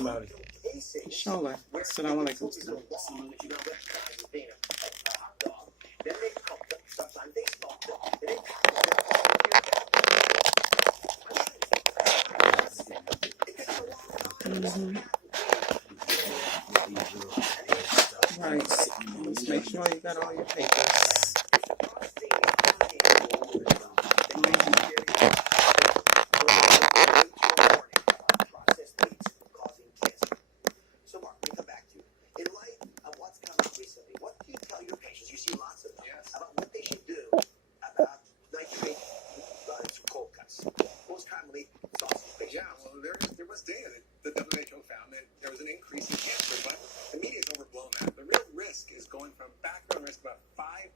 come out. Inshallah. Assalamu alaikum. Right. Let's make sure you got all your papers. So, Mark, let me come back to you. In light of what's come out recently, what do you tell your patients? You see lots of them about what they should do about nitrate cold cuts. Most commonly, sausage patients. Yeah, well, there was data that the WHO found that there was an increase in cancer, but the media's overblown that. The real risk is going from background risk about 5%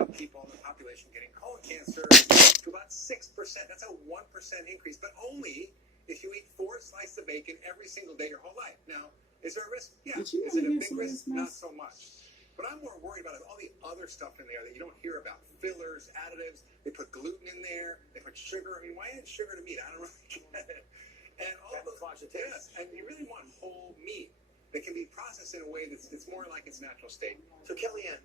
of people in the population getting colon cancer to about 6%. That's a 1% increase, but only if you eat 4 slices of bacon every single day your whole life. Now, is there a risk? Yeah. Is it a big risk? Not so much. But I'm more worried about all the other stuff in there that you don't hear about. Fillers, additives, they put gluten in there, they put sugar. I mean, why add sugar to meat? I don't really get it. And all those yes, and you really want whole meat that can be processed in a way that's more like its natural state. So, Kellyanne,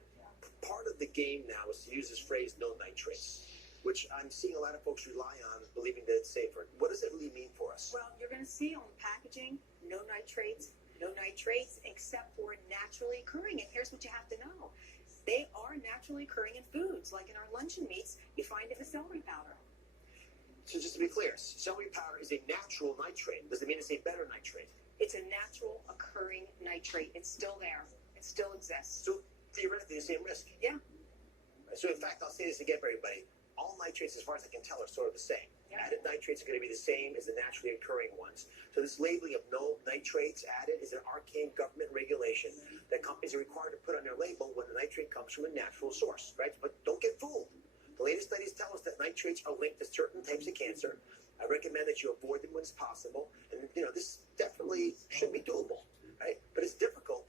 part of the game now is to use this phrase, no nitrates, which I'm seeing a lot of folks rely on, believing that it's safer. What does it really mean for us? Well, you're going to see on the packaging, no nitrates except for naturally occurring. And here's what you have to know. They are naturally occurring in foods, like in our luncheon meats, you find in the celery powder. So just to be clear, celery powder is a natural nitrate. Does it mean it's a better nitrate? It's a natural occurring nitrate. It's still there. It still exists. So theoretically, the same risk? Yeah. So in fact, I'll say this again for everybody. All nitrates, as far as I can tell, are sort of the same. Yeah. Added nitrates are going to be the same as the naturally occurring ones. So this labeling of no nitrates added is an arcane government regulation that companies are required to put on their label when the nitrate comes from a natural source, right? But don't get fooled. The latest studies tell us that nitrates are linked to certain types of cancer. I recommend that you avoid them when it's possible. And, this definitely should be doable, right? But it's difficult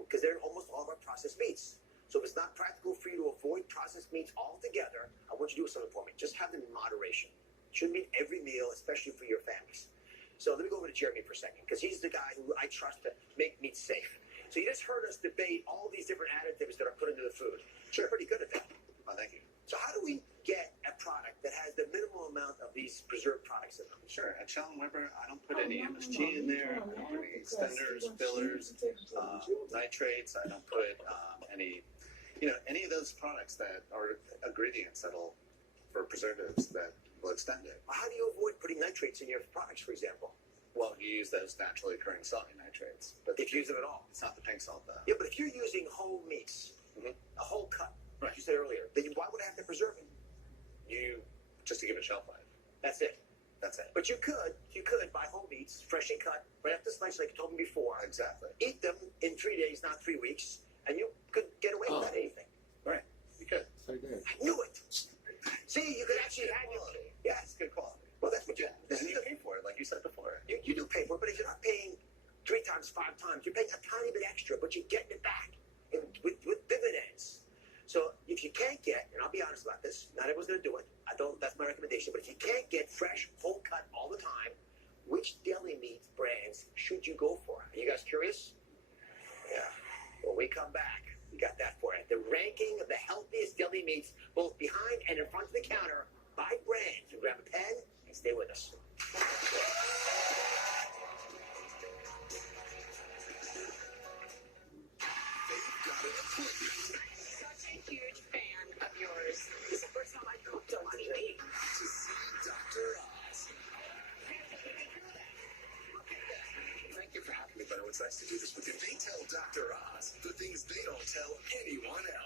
because they're almost all of our processed meats. So if it's not practical for you to avoid processed meats altogether, I want you to do something for me. Just have them in moderation. Shouldn't mean every meal, especially for your families. So let me go over to Jeremy for a second, because he's the guy who I trust to make meat safe. So you just heard us debate all these different additives that are put into the food. Sure, pretty good at that. Oh, thank you. So how do we get a product that has the minimal amount of these preserved products in them? Sure. At Shell & Weber, I don't put any MSG in there. I don't put any extenders, fillers, nitrates. I don't put any of those products that are ingredients for preservatives that will extend it. How do you avoid putting nitrates in your products, for example? Well, you use those naturally occurring salty nitrates. But if you use them at all. It's not the pink salt, though. Yeah, but if you're using whole meats, a whole cut, right, you said earlier, then why would I have to preserve it? Just to give it shelf life. That's it. That's it. But you could buy whole meats, freshly cut, right off the slice, like you told me before. Exactly. Eat them in 3 days, not 3 weeks, and you could get away without anything. Right. You could. So good. I knew it. See, you could actually have your quality. Yeah, It's good quality. Well, that's what you. And you pay for it, like you said before. You do pay for it, but if you're not paying 3 times, 5 times, you're paying a tiny bit extra, but you're getting it back with dividends. So if you can't get, and I'll be honest about this, not everyone's going to do it. That's my recommendation. But if you can't get fresh, whole cut all the time, which deli meat brands should you go for? Are you guys curious? Yeah. When we come back, we got that for you. The ranking of the healthiest deli meats, both behind and in front of the counter, by brand. So grab a pen and stay with us. Such a huge fan of yours. This is the first time I cooked on TV. To see Dr. Oz. Thank you for having me, but it was nice to do this with you. They tell Dr. Oz the things they don't tell anyone else.